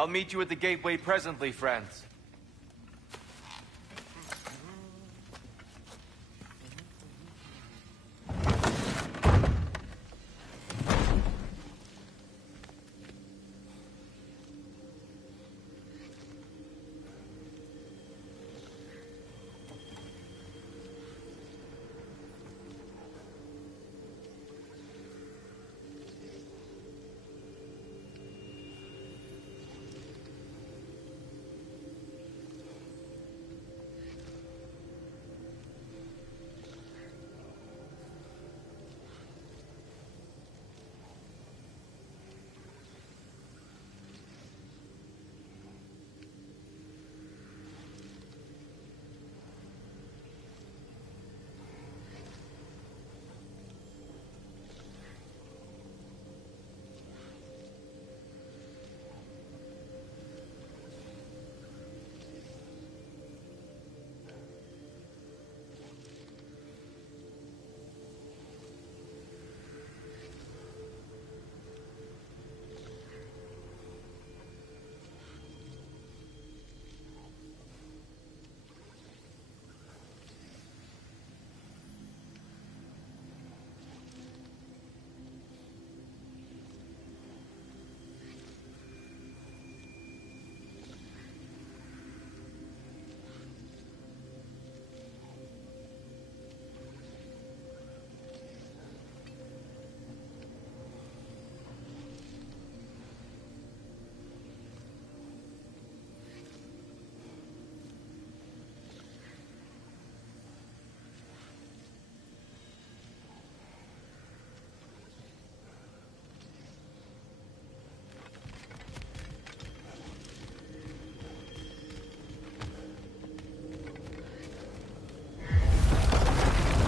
I'll meet you at the gateway presently, friends.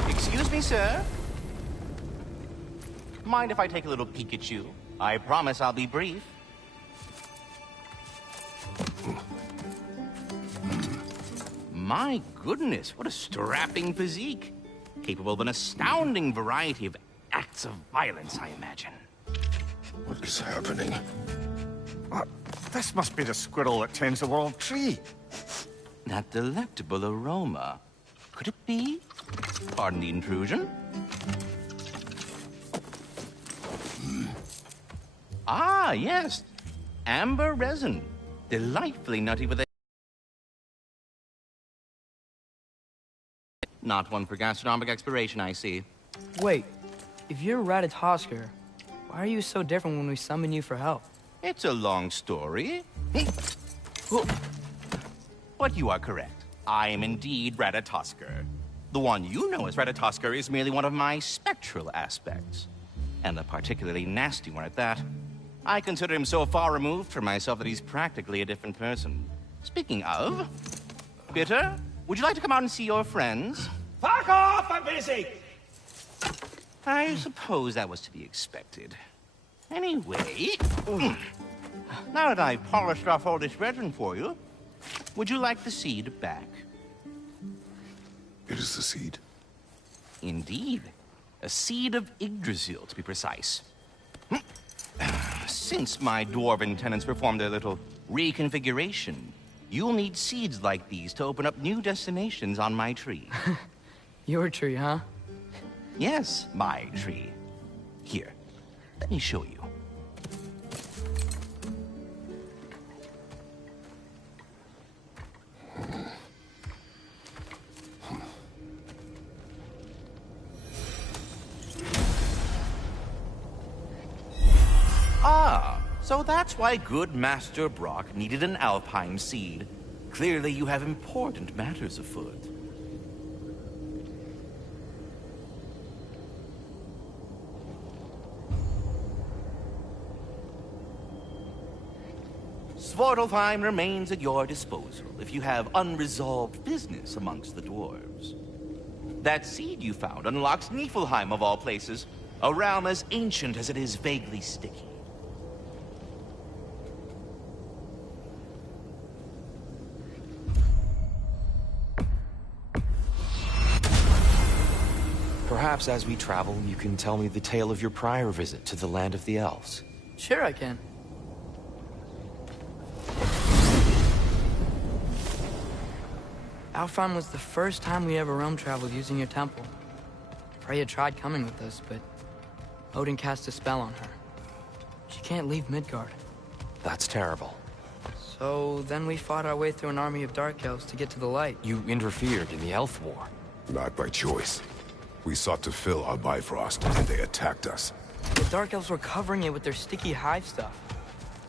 Excuse me, sir. Mind if I take a little peek at you? I promise I'll be brief. My goodness, what a strapping physique. Capable of an astounding variety of acts of violence, I imagine. What is happening? This must be the squirrel that tends the world tree. That delectable aroma. Could it be? Pardon the intrusion. Ah, yes. Amber resin. Delightfully nutty with a... Not one for gastronomic exploration, I see. Wait, if you're Ratatosker, why are you so different when we summon you for help? It's a long story. But you are correct. I am indeed Ratatosker. The one you know as Ratatosker is merely one of my spectral aspects. And a particularly nasty one at that. I consider him so far removed from myself that he's practically a different person. Speaking of... Bitter, would you like to come out and see your friends? Fuck off! I'm busy! I suppose that was to be expected. Anyway... Now that I've polished off all this resin for you, would you like the seed back? It is the seed. Indeed. A seed of Yggdrasil, to be precise. Since my dwarven tenants performed their little reconfiguration, you'll need seeds like these to open up new destinations on my tree. Your tree, huh? Yes, my tree. Here, let me show you. Ah, so that's why good Master Brock needed an alpine seed. Clearly you have important matters afoot. Svartalfheim remains at your disposal if you have unresolved business amongst the dwarves. That seed you found unlocks Niflheim of all places, a realm as ancient as it is vaguely sticky. Perhaps as we travel, you can tell me the tale of your prior visit to the land of the elves. Sure I can. Alfheim was the first time we ever realm traveled using your temple. Freya tried coming with us, but Odin cast a spell on her. She can't leave Midgard. That's terrible. So then we fought our way through an army of Dark Elves to get to the light. You interfered in the Elf War. Not by choice. We sought to fill our Bifrost, and they attacked us. The Dark Elves were covering it with their sticky hive stuff.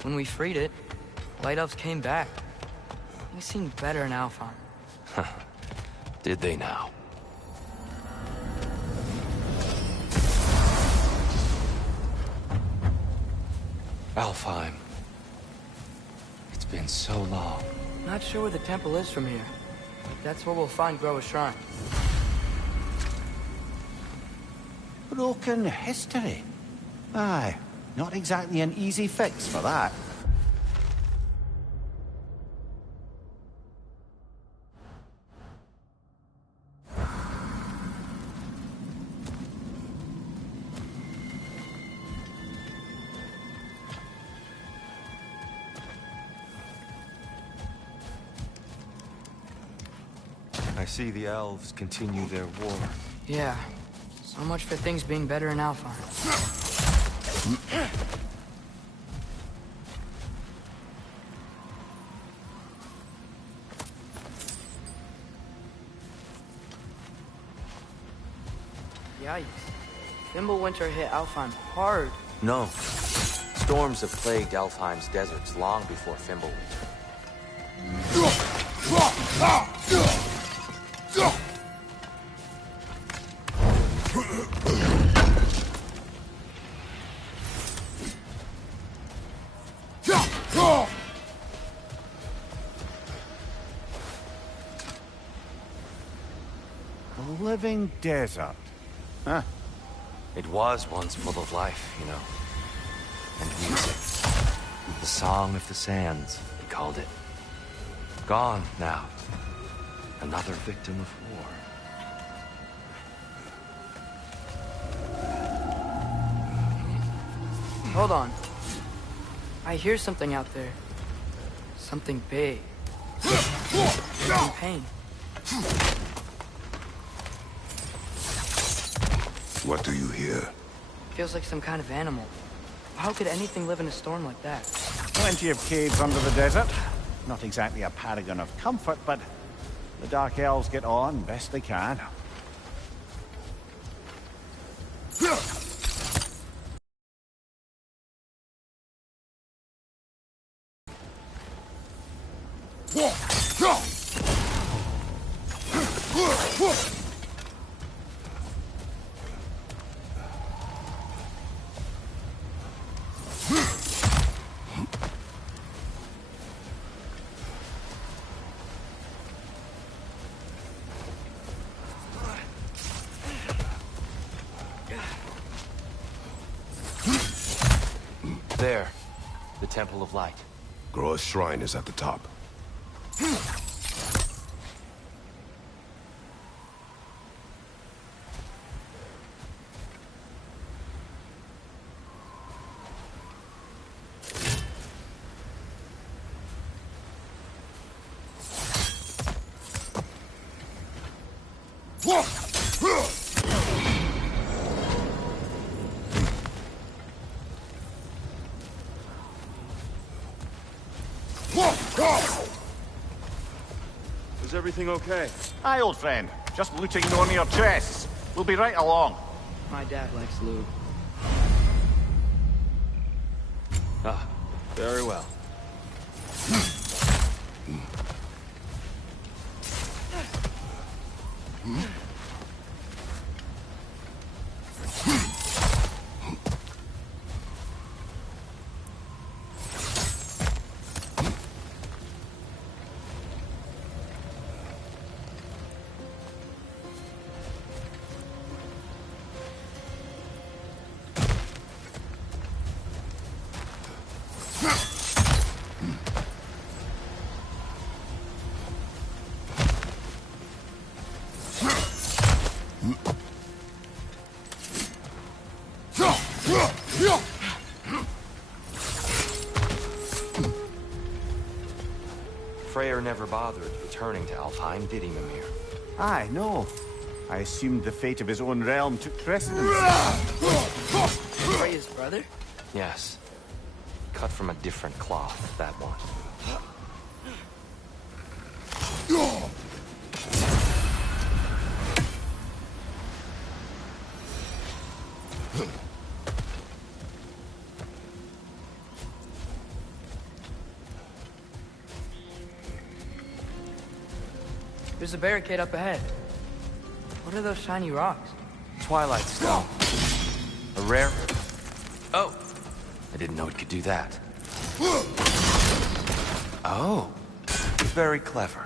When we freed it, Light Elves came back. We seemed better in Alfheim. Did they now? Alfheim. It's been so long. Not sure where the temple is from here, but that's where we'll find Groa's shrine. Broken history. Aye, not exactly an easy fix for that. I see the elves continue their war. Yeah, so much for things being better in Alfheim. Yikes. Fimbulwinter hit Alfheim hard. No. Storms have plagued Alfheim's deserts long before Fimbulwinter. A living desert. Huh? It was once full of life, you know. And music. The Song of the Sands, they called it. Gone now. Another victim of war. Hold on. I hear something out there. Something big. Some pain. What do you hear? Feels like some kind of animal. How could anything live in a storm like that? Plenty of caves under the desert. Not exactly a paragon of comfort, but the Dark Elves get on best they can. There. The Temple of Light. Groa's shrine is at the top. Is everything okay? Aye, old friend. Just looting Nornir chests. We'll be right along. My dad likes lube. Ah, very well. Freya never never bothered returning to Alfheim, did he, Mimir? Aye, no. I assumed the fate of his own realm took precedence. Freya's brother? Yes. Cut from a different cloth, that one. There's a barricade up ahead. What are those shiny rocks? Twilight Stone. A rare... Oh! I didn't know it could do that. Oh. Very clever.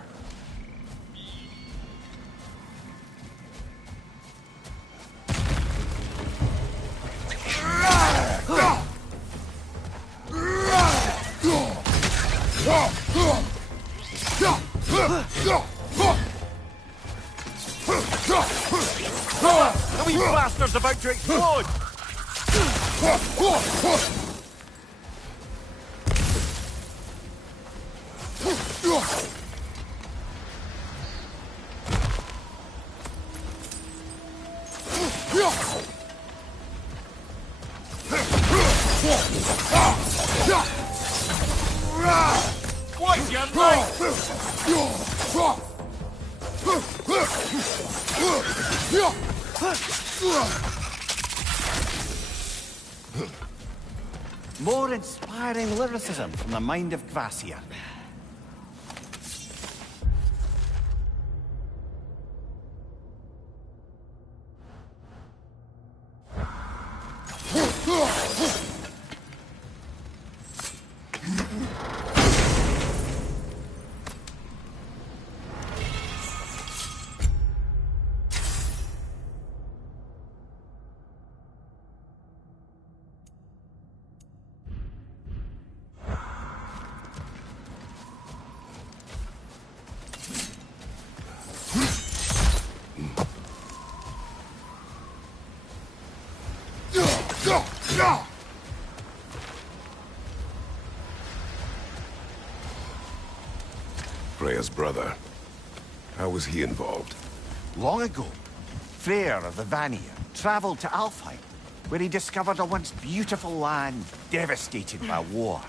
The wee bastard's about to explode! What's your More inspiring lyricism from the mind of Kvasir. Freya's brother. How was he involved? Long ago, Freyr of the Vanir traveled to Alfheim, where he discovered a once beautiful land devastated by war.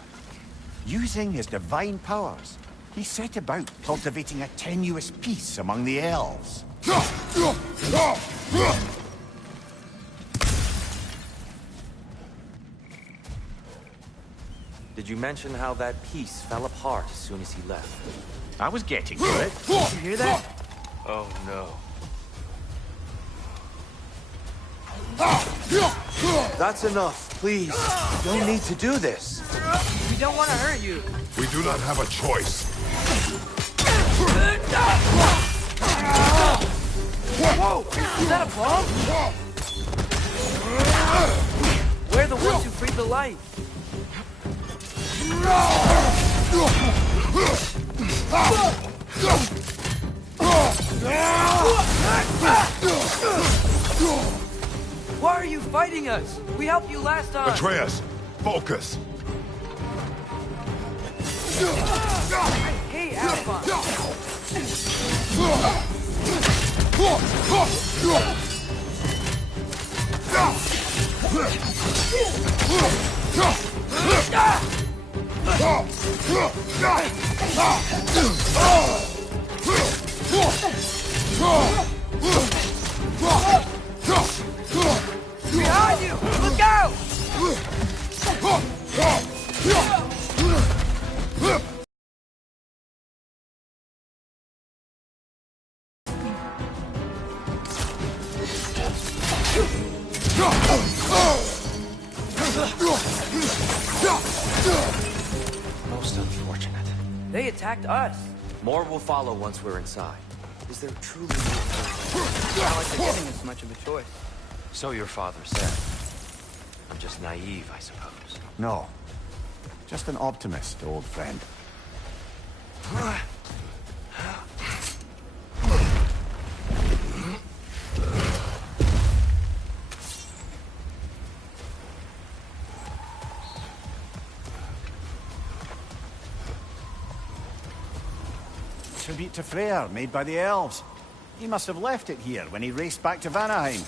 Using his divine powers, he set about cultivating a tenuous peace among the elves. Did you mention how that piece fell apart as soon as he left? I was getting to it. Did you hear that? Oh no. That's enough, please. You don't need to do this. We don't want to hurt you. We do not have a choice. Whoa! Is that a bomb? We're the ones who freed the light. Why are you fighting us? We helped you last time. Atreus, focus. I hate Alpha. Behind you! Look out! Most unfortunate. They attacked us. More will follow once we're inside. Is there truly no other Not like they're giving us much of a choice. way? So your father said. I'm just naive, I suppose. No. Just an optimist, old friend. tribute to Freyr made by the elves. He must have left it here when he raced back to Vanaheim.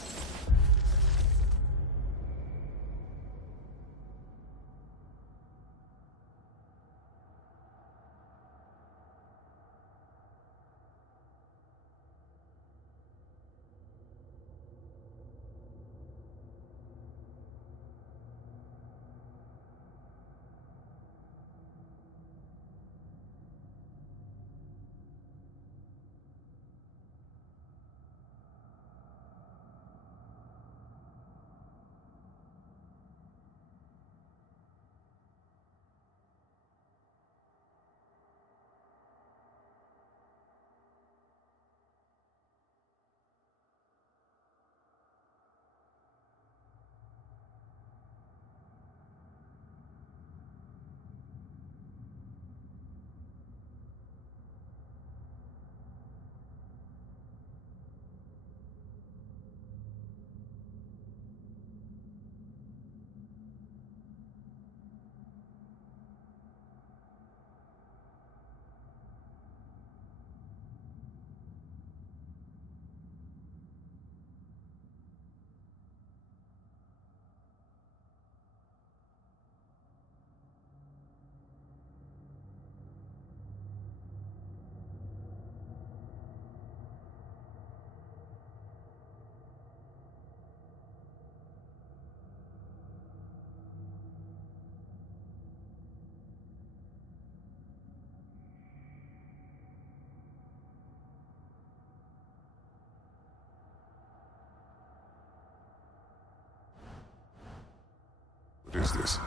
What is this?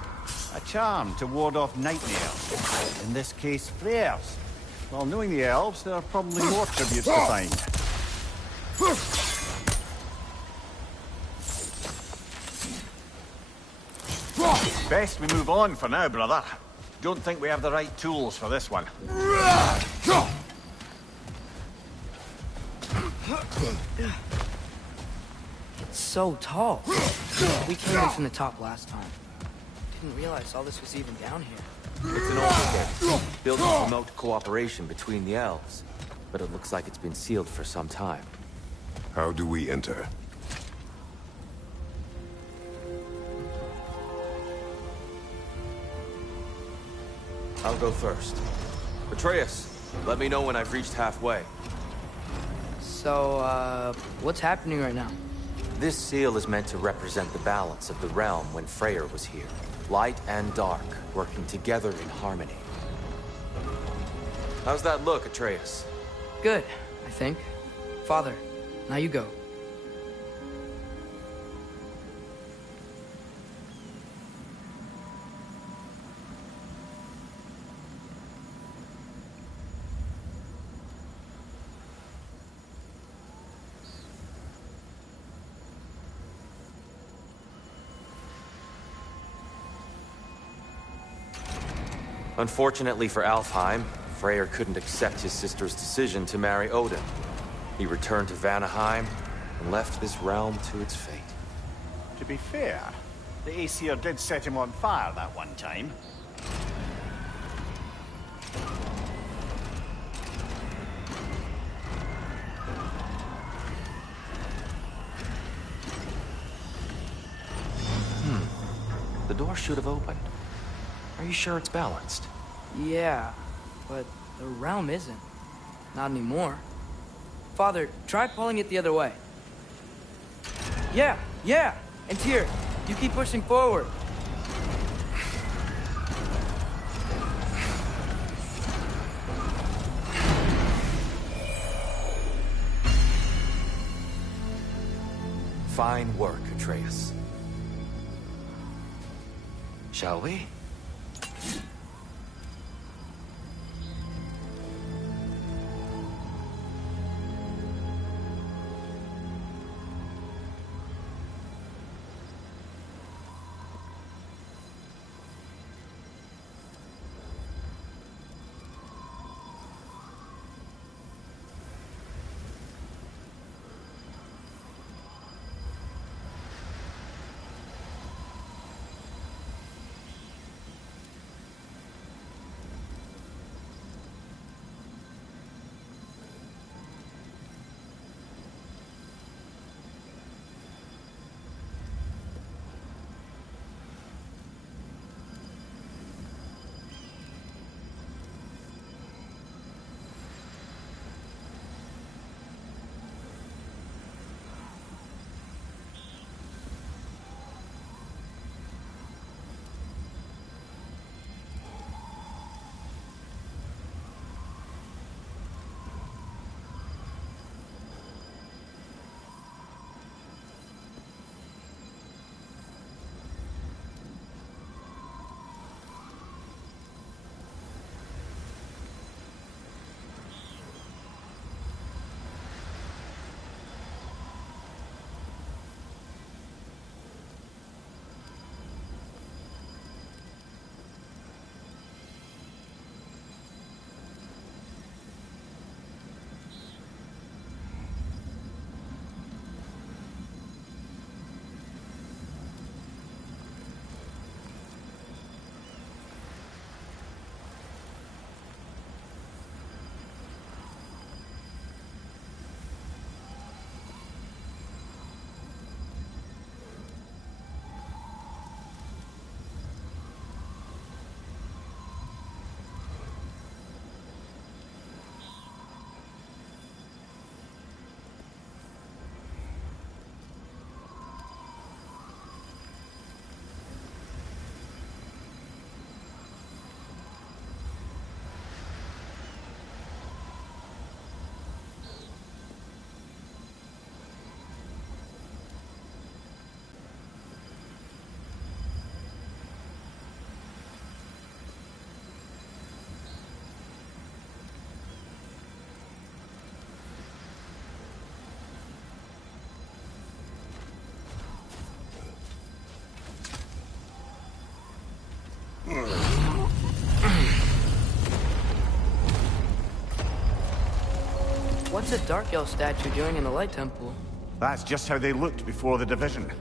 A charm to ward off nightmares. In this case, Freyr's. Well, knowing the elves, there are probably more tributes to find. Best we move on for now, brother. Don't think we have the right tools for this one. It's so tall. We came in from the top last time. Didn't realize all this was even down here. It's an altar built to promote cooperation between the elves, but it looks like it's been sealed for some time. How do we enter? I'll go first. Atreus, let me know when I've reached halfway. So, what's happening right now? This seal is meant to represent the balance of the realm when Freyr was here. Light and dark, working together in harmony. How's that look, Atreus? Good, I think. Father, now you go. Unfortunately for Alfheim, Freyr couldn't accept his sister's decision to marry Odin. He returned to Vanaheim and left this realm to its fate. To be fair, the Aesir did set him on fire that one time. The door should have opened. Are you sure it's balanced? Yeah, but the realm isn't. Not anymore. Father, try pulling it the other way. Yeah! And Tyr, you keep pushing forward. Fine work, Atreus. Shall we? What's a Dark Elf statue doing in the Light Temple? That's just how they looked before the division.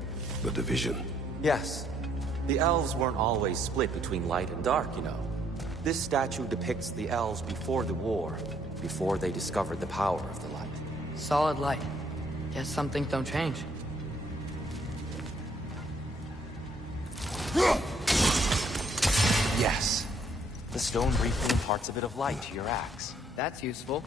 The division. Yes. The elves weren't always split between light and dark, you know. This statue depicts the elves before the war, before they discovered the power of the light. Solid light. Guess some things don't change. Yes. The stone briefly imparts a bit of light to your axe. That's useful.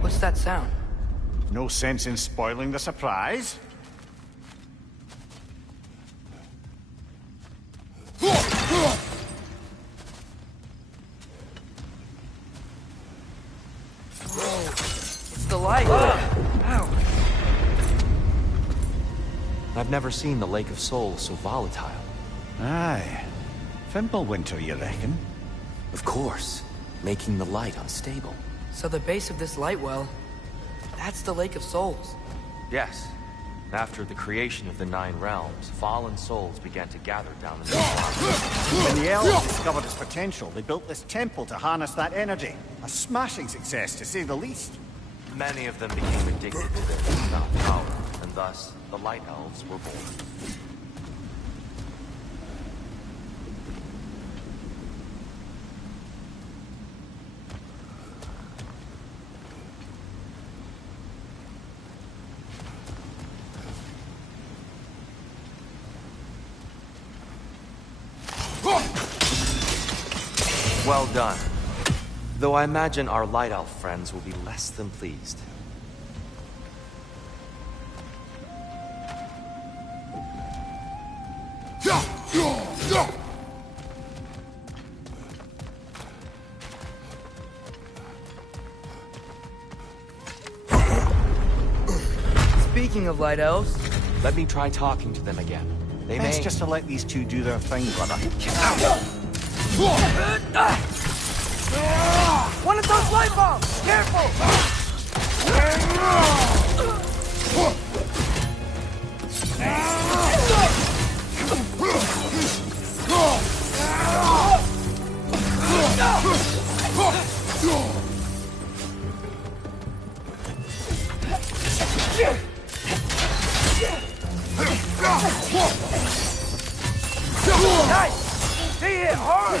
What's that sound? No sense in spoiling the surprise. It's the light! Ow! I've never seen the Lake of Souls so volatile. Aye. Fimbulwinter, you reckon? Of course, making the light unstable. So the base of this light well, that's the Lake of Souls. Yes. After the creation of the 9 realms, fallen souls began to gather down in the valley. When the elves discovered its potential, they built this temple to harness that energy. A smashing success, to say the least. Many of them became addicted to their newfound power, and thus, the Light Elves were born. Well done. Though I imagine our Light Elf friends will be less than pleased. Speaking of Light Elves... Let me try talking to them again. They Best may... just to let these two do their thing, brother. One of those light bombs! Careful! Nice! Stay hit hard!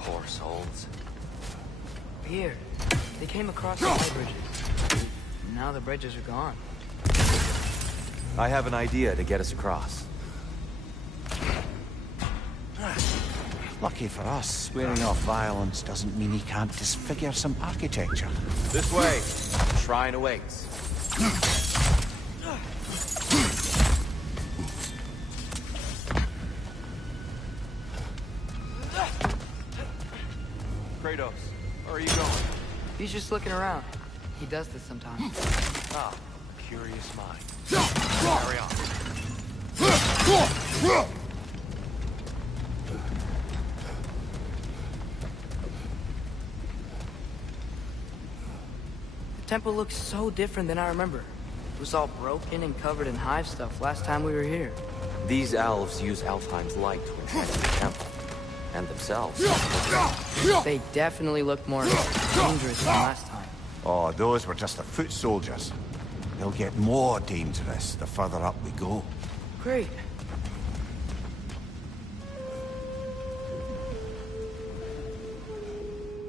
Poor souls. Here, they came across the light bridges. Now the bridges are gone. I have an idea to get us across. Lucky for us, swearing off violence doesn't mean he can't disfigure some architecture. This way. Shrine awaits. Kratos, where are you going? He's just looking around. He does this sometimes. Ah, curious mind. Carry on. The temple looks so different than I remember. It was all broken and covered in hive stuff last time we were here. These elves use Alfheim's light to enhance the temple. And themselves. They definitely look more dangerous than last time. Oh, those were just the foot soldiers. They'll get more dangerous the further up we go. Great.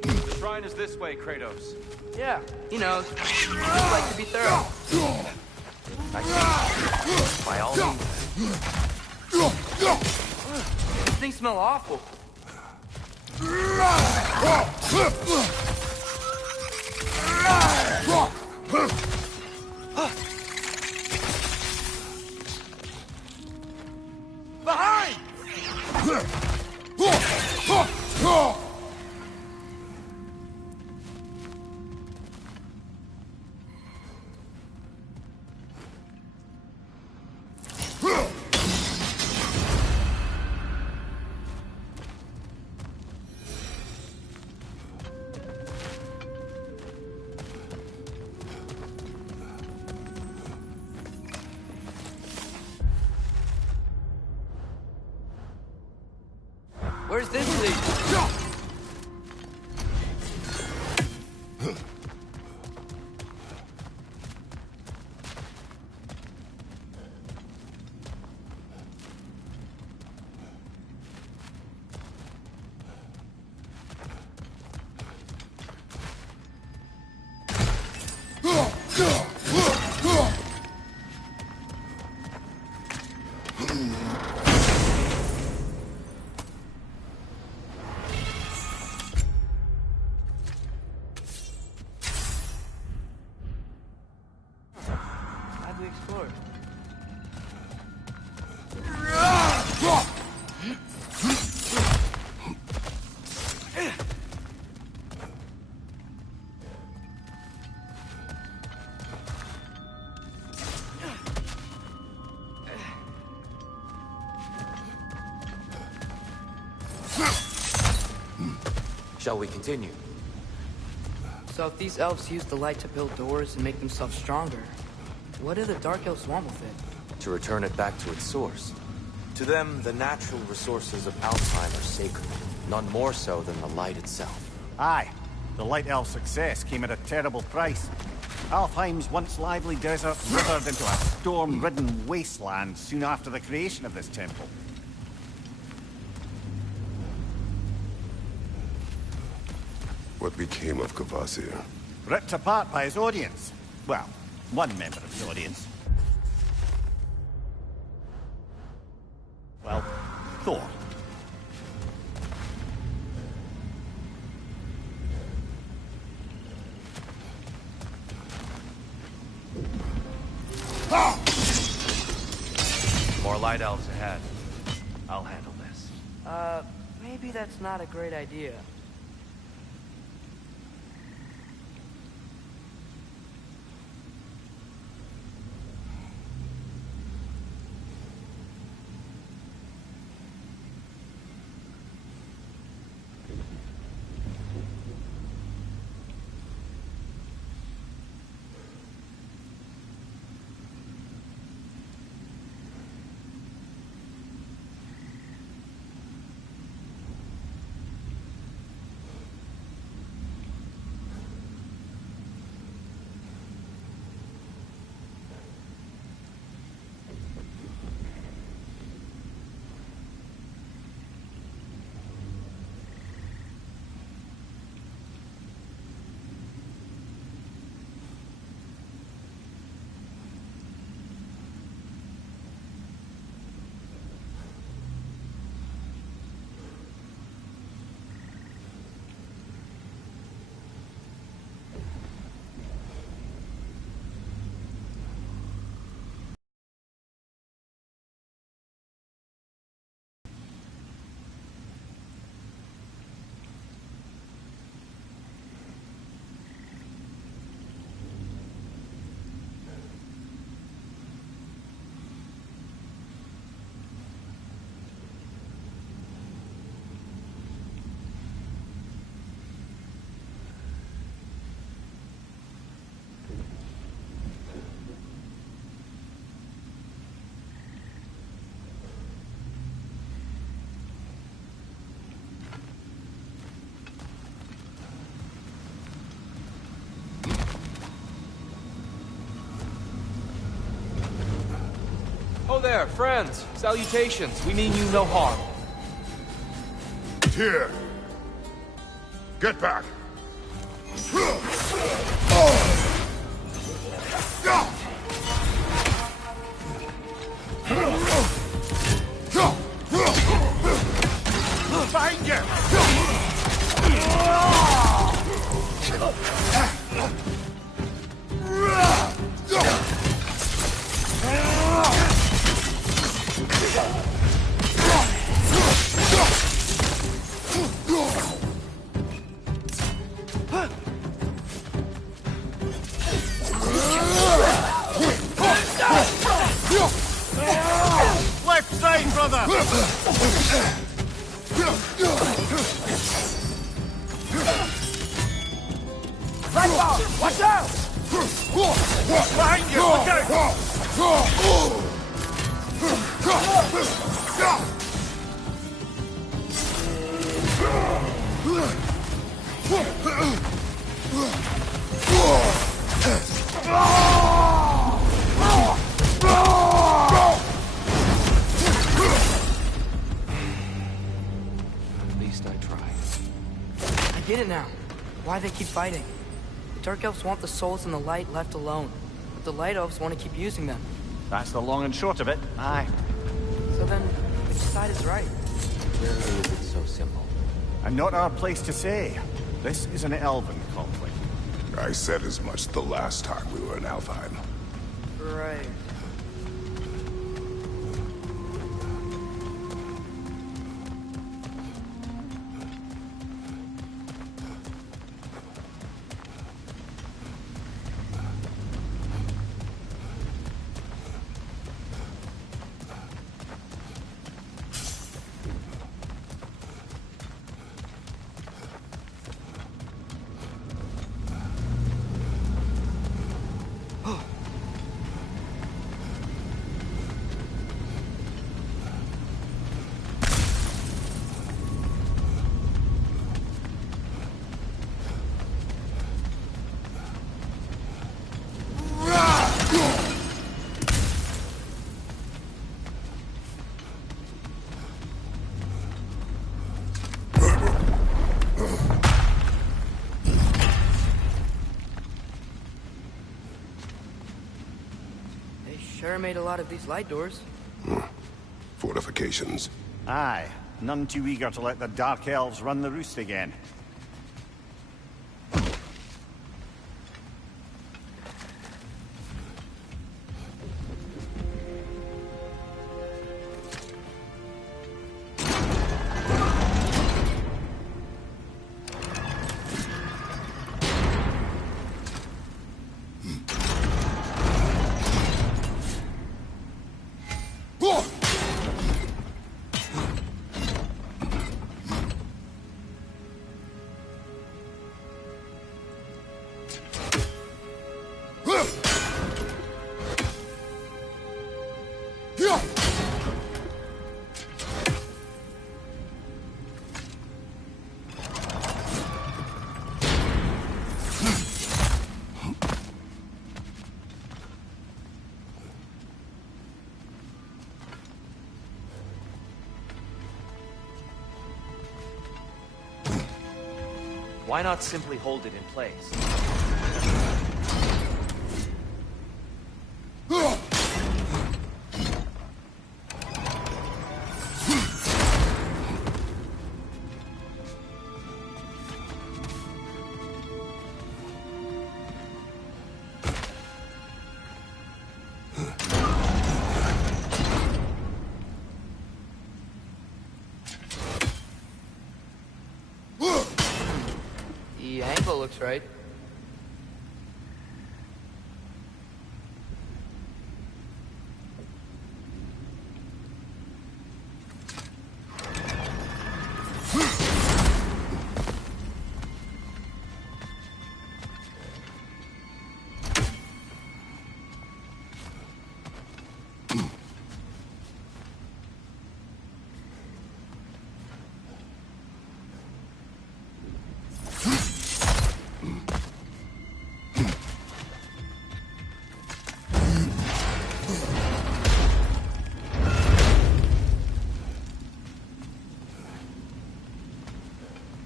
The shrine is this way, Kratos. Yeah, he knows. He'd like to be thorough. I see. By all means. These things smell awful. Behind! Where's this lead? How'd we explore? Shall we continue? So if these elves use the light to build doors and make themselves stronger, what do the Dark Elves want with it? To return it back to its source. To them, the natural resources of Alfheim are sacred, none more so than the light itself. Aye, the Light Elf's success came at a terrible price. Alfheim's once lively desert withered into a storm-ridden wasteland soon after the creation of this temple. What became of Kvasir? Ripped apart by his audience. Well, one member of his audience. Well, Thor. More light elves ahead. I'll handle this. Maybe that's not a great idea. Oh there, friends. Salutations. We mean you no harm. Tyr! Get back! Behind you! Left side, brother! Watch out! Behind you! Look out! At least I tried. I get it now. Why they keep fighting. The Dark Elves want the souls in the light left alone. But the Light Elves want to keep using them. That's the long and short of it. Aye. So then, which side is right? Rarely is it so simple. And not our place to say. This is an elven conflict. I said as much the last time we were in Alfheim. Right. Sure made a lot of these light doors. Fortifications. Aye. None too eager to let the Dark Elves run the roost again. Why not simply hold it in place? The angle looks right.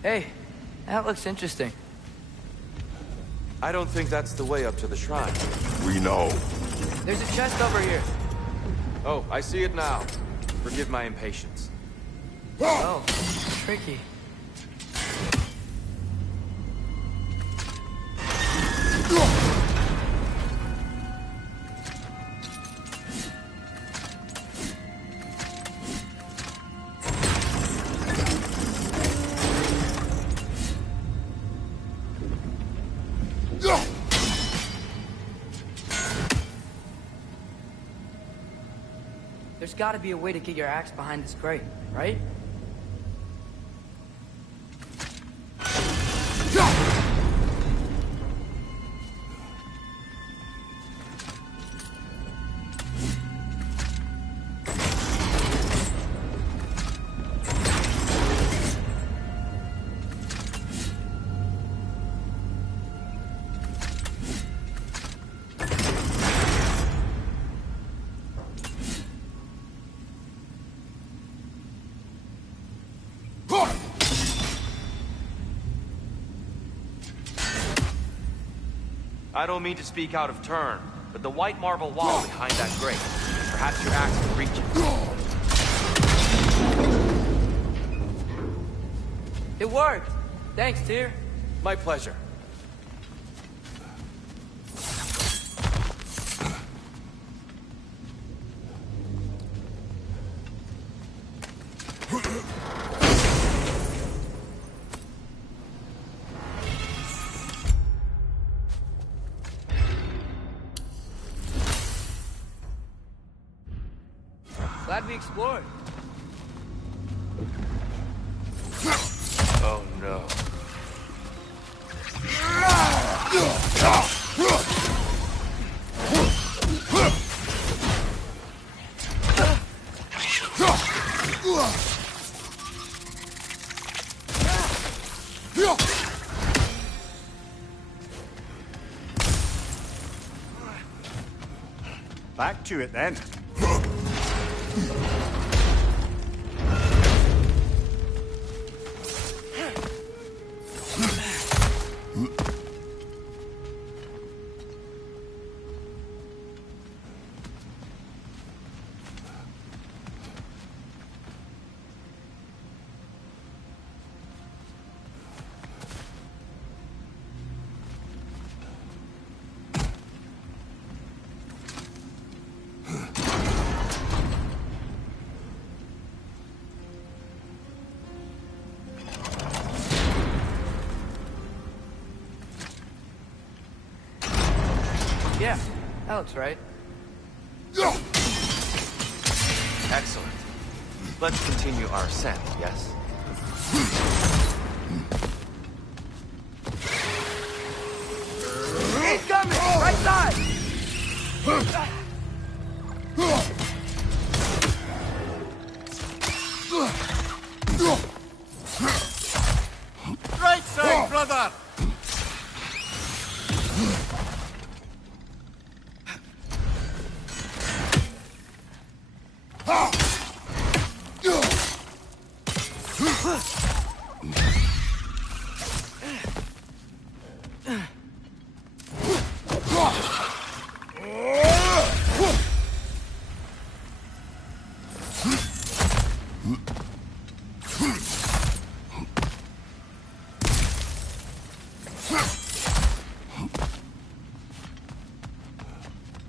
Hey, that looks interesting. I don't think that's the way up to the shrine. We know. There's a chest over here. Oh, I see it now. Forgive my impatience. Oh, tricky. There's gotta be a way to get your axe behind this crate, right? I don't mean to speak out of turn, but the white marble wall behind that grate. Perhaps your axe can reach it. It worked! Thanks, Tyr. My pleasure. Glad we explored. Oh no. Back to it then. Yeah, that looks right. Excellent. Let's continue our ascent, yes? He's coming! Right side! Right side, brother!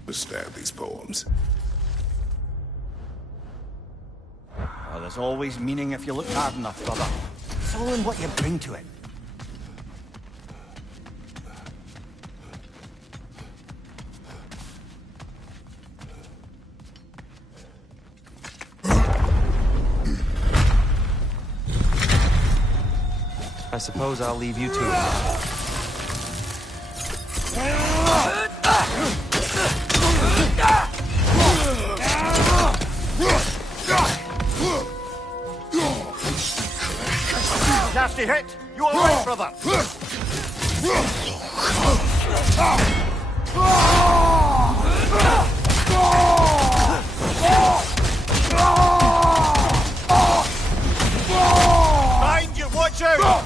Understand these poems. Well, there's always meaning if you look hard enough, brother. It's all in what you bring to it. I suppose I'll leave you to it. Nasty hit! You all right, brother? Behind you, watch out!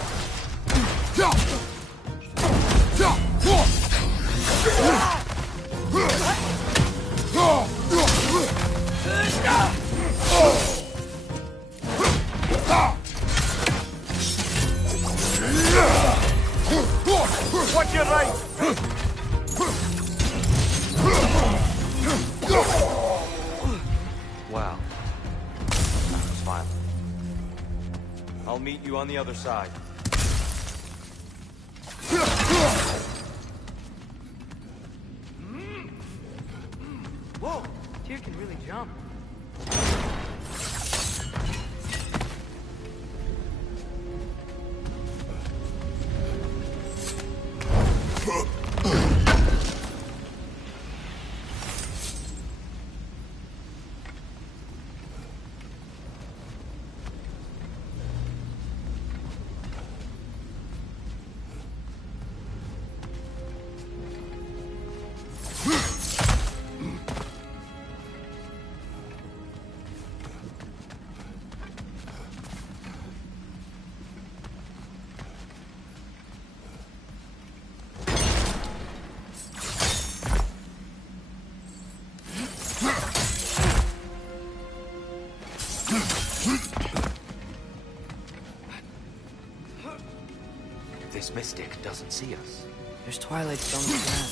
Well, that was fine. I'll meet you on the other side. Whoa! Tyr can really jump. This mystic doesn't see us. There's twilight stone on the ground.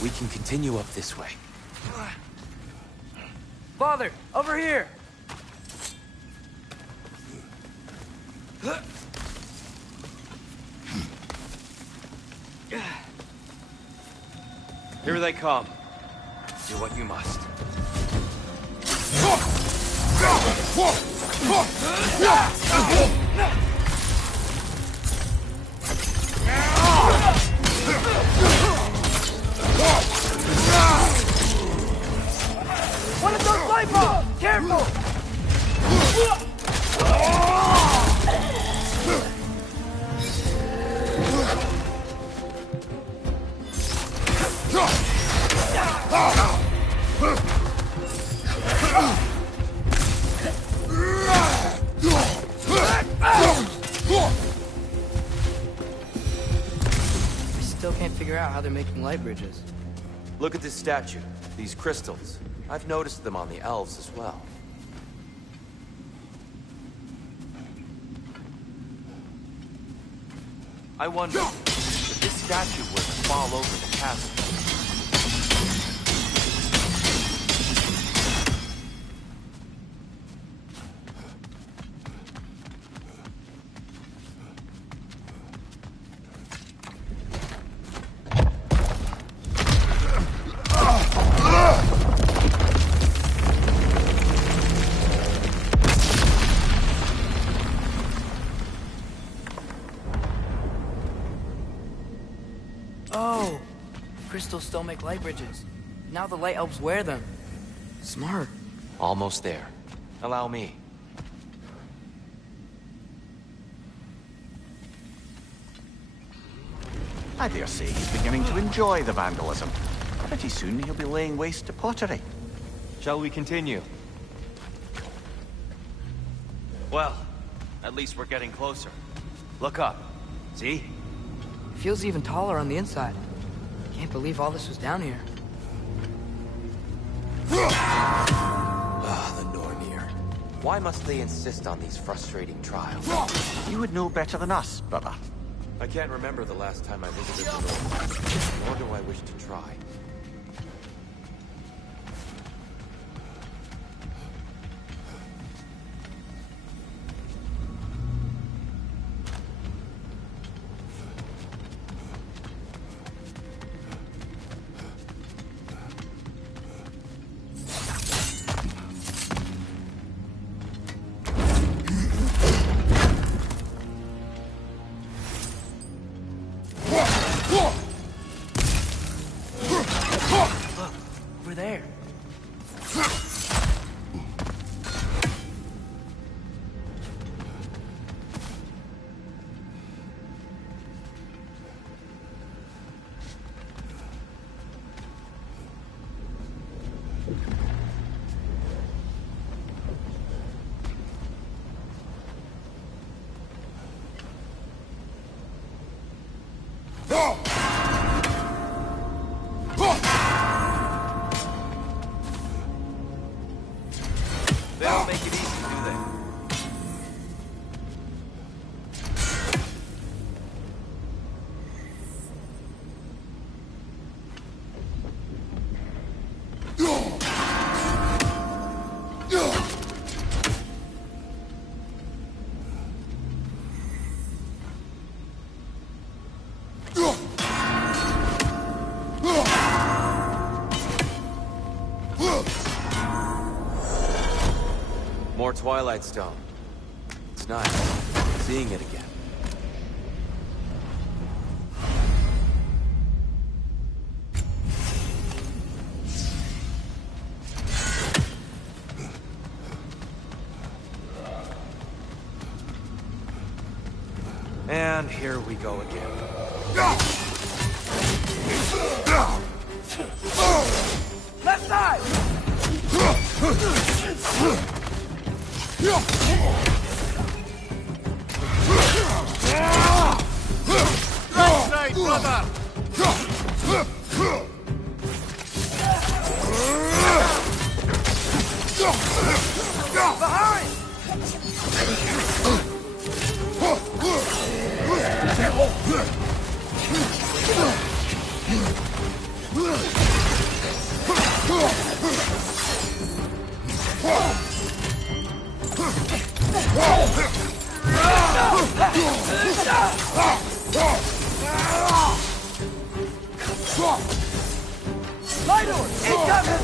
We can continue up this way. Father, over here! Here they come. Do what you must. One of those light bulbs! Careful! I still can't figure out how they're making light bridges. Look at this statue. These crystals. I've noticed them on the elves as well. I wonder if this statue were to fall over the chasm. Oh! Crystals still make light bridges. Now the light elves wear them. Smart. Almost there. Allow me. I dare say he's beginning to enjoy the vandalism. Pretty soon he'll be laying waste to pottery. Shall we continue? Well, at least we're getting closer. Look up. See? Feels even taller on the inside. Can't believe all this was down here. Ah, the Nornir. Why must they insist on these frustrating trials? You would know better than us, brother. I can't remember the last time I visited the North, nor do I wish to try. They don't make it easy, do they? More Twilight Stone. It's nice, seeing it again. And here we go again. Left side! Right side, brother! Behind! Lightor! Incoming!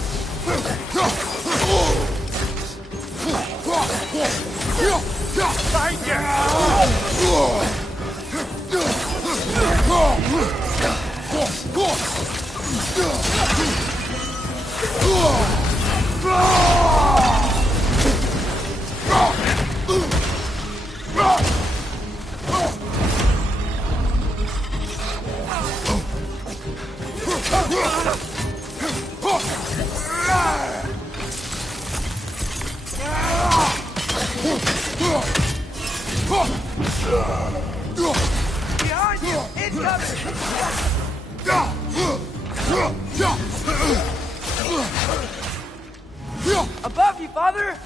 Behind you! Incoming! Above you, father!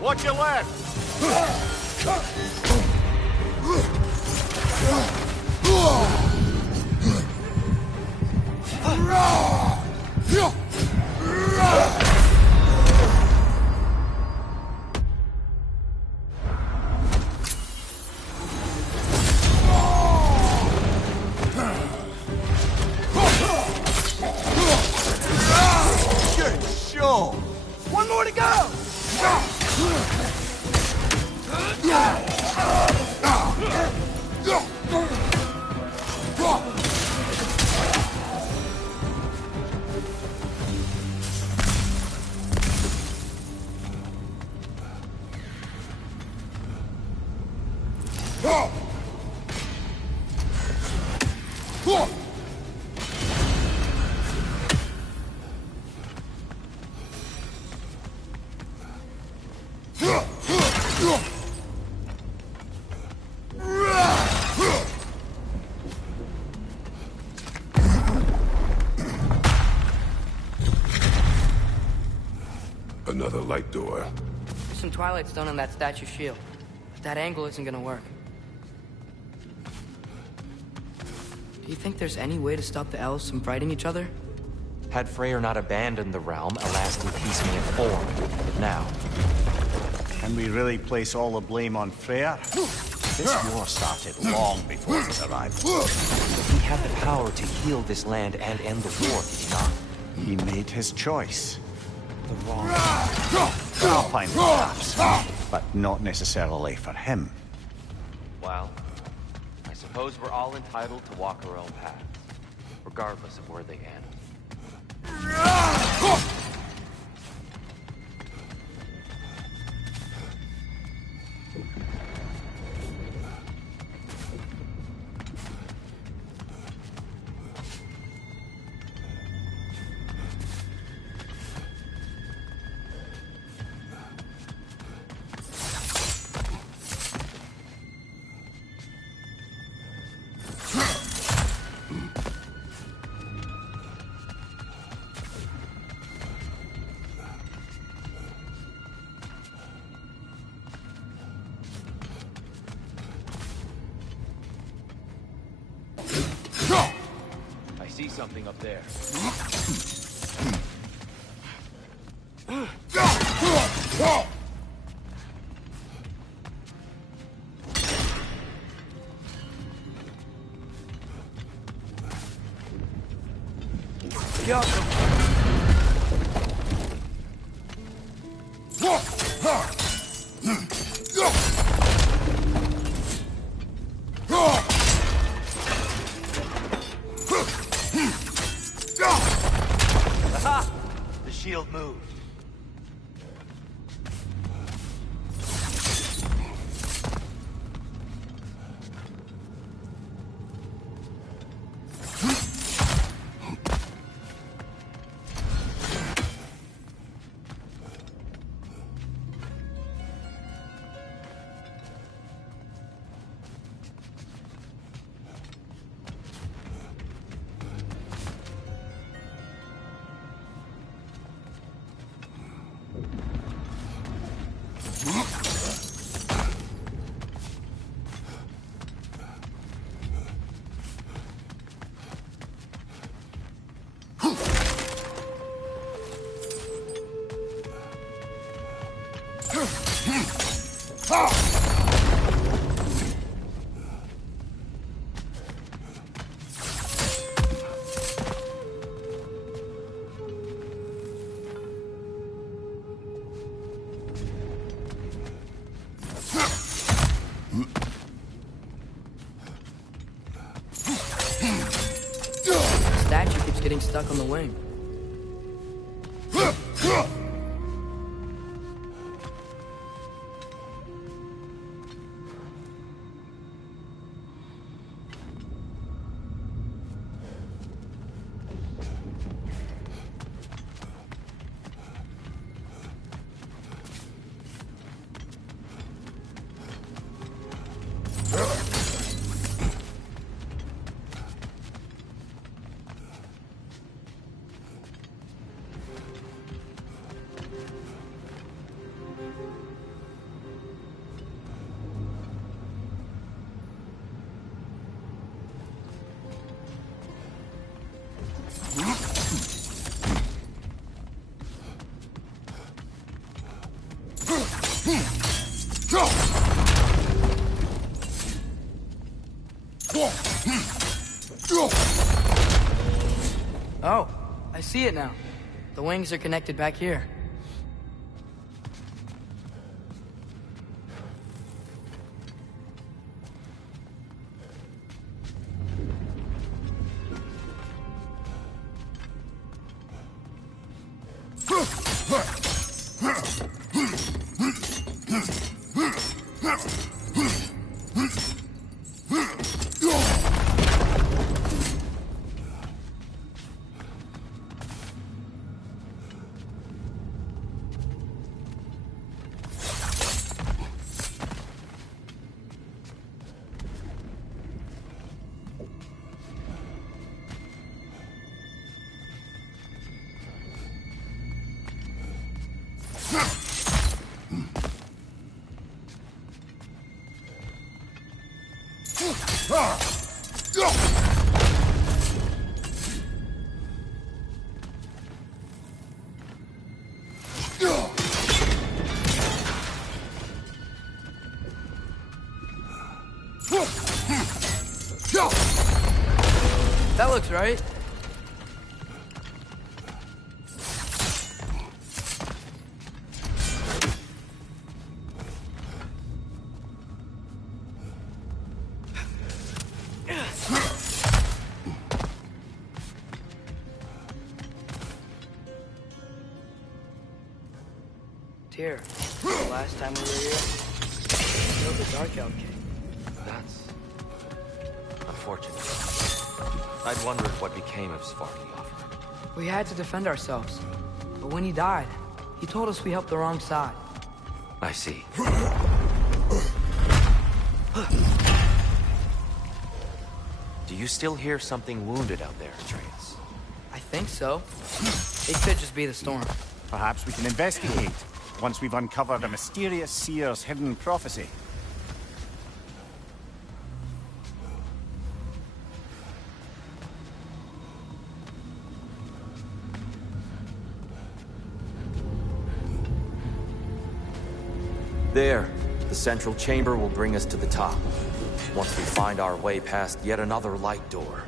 Watch your left! Good show! One more to go! Another light door. There's some Twilight Stone on that statue shield. But that angle isn't gonna work. Do you think there's any way to stop the elves from fighting each other? Had Freyr not abandoned the realm, a lasting peace may have formed. But now, Can we really place all the blame on Freyr? This war started long before his arrival. he had the power to heal this land and end the war, did he not? He made his choice. The wrong. Alpine perhaps, but not necessarily for him. Well, I suppose we're all entitled to walk our own paths, regardless of where they end. I see something up there. Aha! The shield moved. Statue keeps getting stuck on the wing. Oh, I see it now. The wings are connected back here. That looks right. Tyr, the last time we were here, he killed the Dark Elf King. That's unfortunate. I'd wondered what became of Svartalfheim. We had to defend ourselves. But when he died, he told us we helped the wrong side. I see. Do you still hear something wounded out there, Atreus? I think so. It could just be the storm. Perhaps we can investigate once we've uncovered a mysterious seer's hidden prophecy. There. The central chamber will bring us to the top. Once we find our way past yet another light door.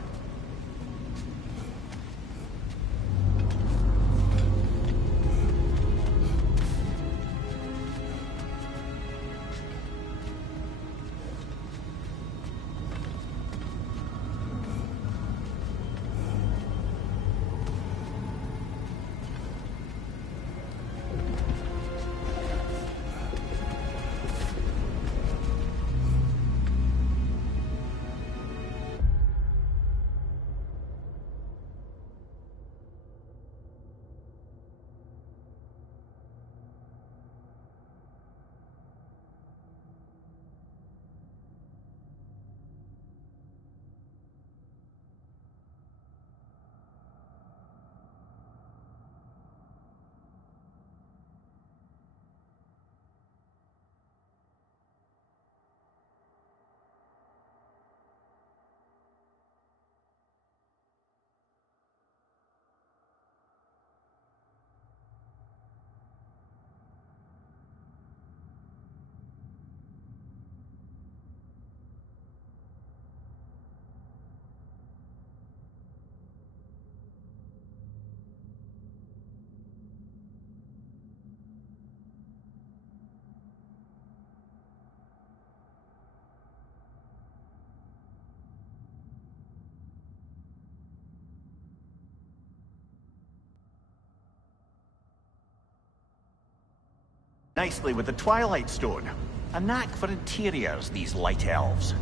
Nicely with the Twilight Stone. A knack for interiors, these light elves.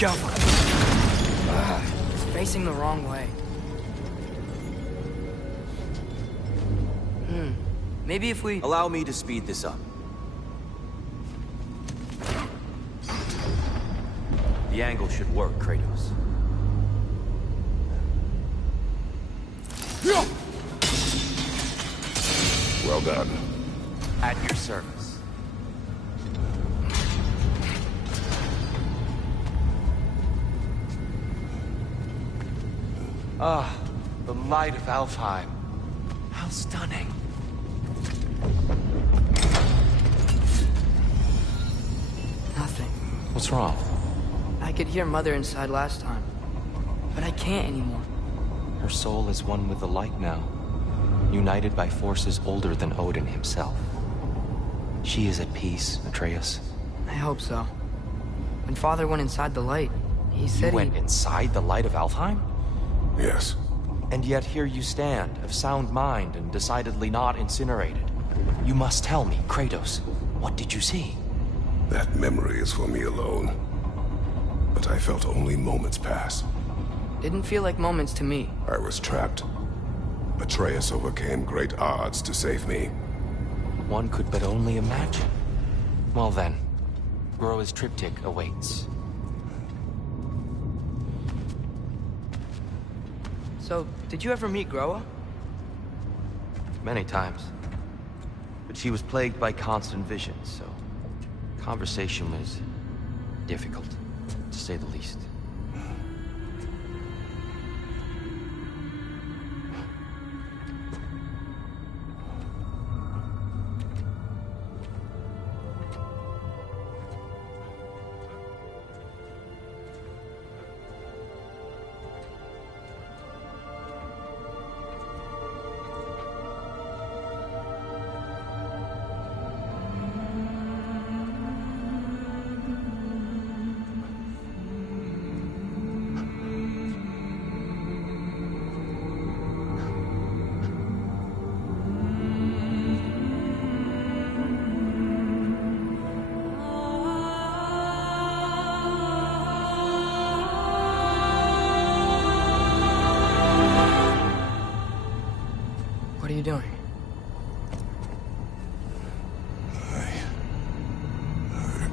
Go. It's facing the wrong way. Maybe if we... Allow me to speed this up. The angle should work, Kratos. Well done. At your service. Ah, the light of Alfheim. How stunning. Nothing. What's wrong? I could hear Mother inside last time, but I can't anymore. Her soul is one with the light now, united by forces older than Odin himself. She is at peace, Atreus. I hope so. When Father went inside the light, he said You went inside the light of Alfheim? Yes. And yet here you stand, of sound mind and decidedly not incinerated. You must tell me, Kratos, what did you see? That memory is for me alone. But I felt only moments pass. Didn't feel like moments to me. I was trapped. Atreus overcame great odds to save me. One could but only imagine. Well then, Groa's triptych awaits. So, did you ever meet Groa? Many times. But she was plagued by constant visions, so conversation was difficult, to say the least.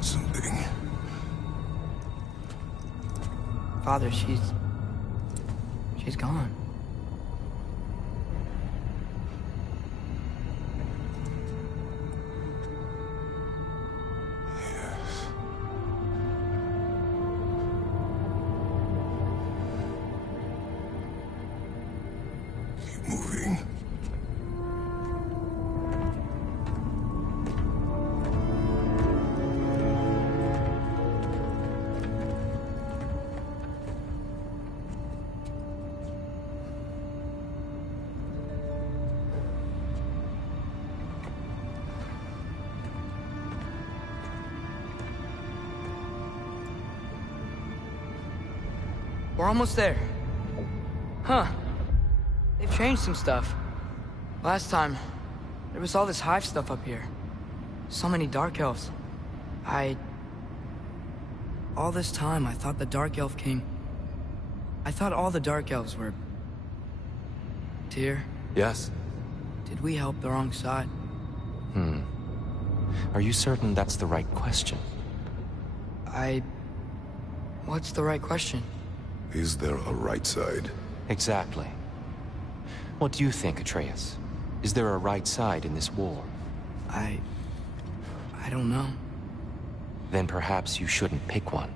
Something. Father, she's gone. Keep moving. We're almost there. Huh. They've changed some stuff. Last time, there was all this hive stuff up here. So many Dark Elves. All this time, I thought the Dark Elf King... I thought all the Dark Elves were... Tyr, Yes? did we help the wrong side? Are you certain that's the right question? What's the right question? Is there a right side? Exactly. What do you think, Atreus? Is there a right side in this war? I don't know. Then perhaps you shouldn't pick one.